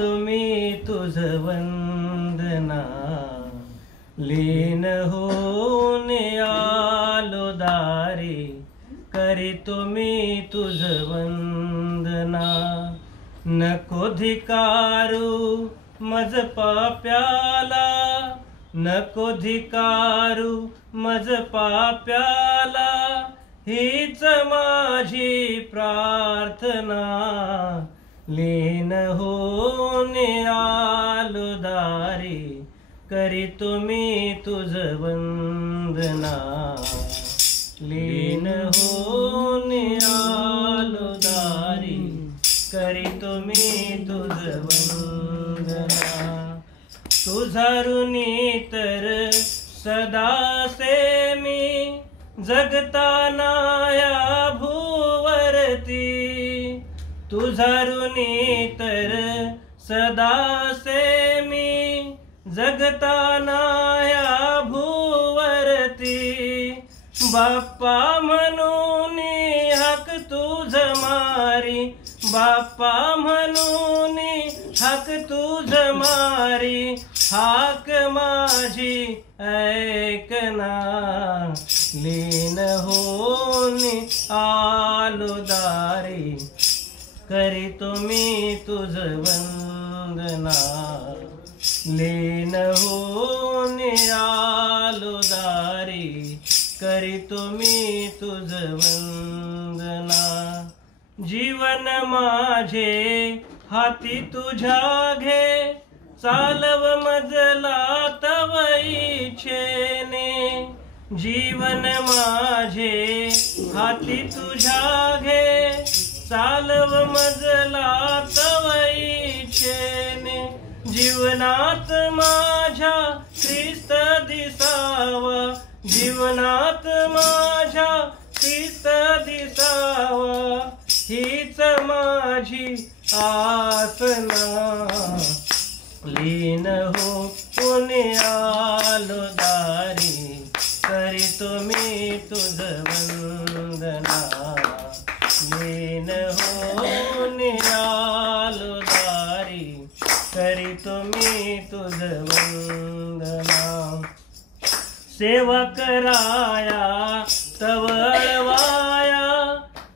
करीतो मी तुझ वंदना, लीन होऊन आलो दारी, करीतो मी तुझ वंदना. नको धिकारू मज पाप्याला, नको धिकारू मज पाप्याला, हीच माझी प्रार्थना. लीन होऊन आलो दारी, करीतो मी तुझ वंदना. लीन होऊन आलो दारी, करीतो मी तुझ वंदना. तुझा ऋणी तर सदा से मी, जगताना या भूवरती. तुझा ऋणी तर सदा से मी, जगताना या भूवरती. बाप्पा म्हणून हाक तुझ मारी, बाप्पा म्हणून हाक तुझ मारी, हाक माझी ऐकना. लीन होऊन आलो दारी, करीतो मी तुझ वंदना. लीन होऊन आलो दारी, करीतो मी तुझ वंदना. जीवन माझे हाती तुझ्या घे, चालव मजला तव इच्छेने. जीवन माझे हाती तुझ्या घे, चालव मजला तव इच्छेने. जीवनात माझ्या ख्रिस्त दिसावा, जीवनात माझ्या ख्रिस्त दिसावा, हीच माझी आसना. लीन होऊन आलो दारी, करीतो मी तुझ वंदना. लीन होऊन आलो दारी, करीतो मी तुझ वंदना. सेवा कराया तव अळवाया,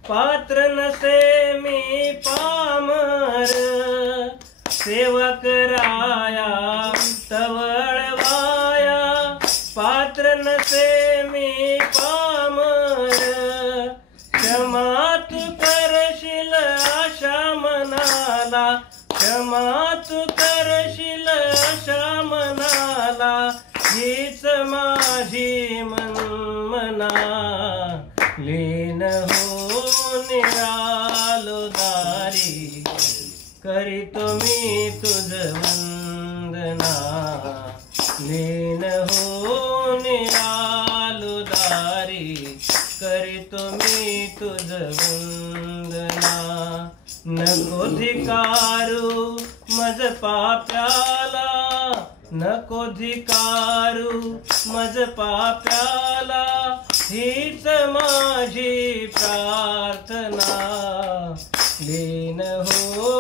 पात्र नसे मी पामर. सेवा कराया तव अळवाया, पात्र नसे मी पामर. क्षमा तू करशील आशा मनाला, क्षमा तू करशील आशा मनाला, हीच माझी मनमना. लीन होऊन आलो दारी, करीतो मी तुझ वंदना. लीन होऊन आलो दारी, करीतो मी तुझ वंदना. नको धिकारू मज पाप्याला, नको धिकारू मज पाप्याला, हीच माझी प्रार्थना. लीन हो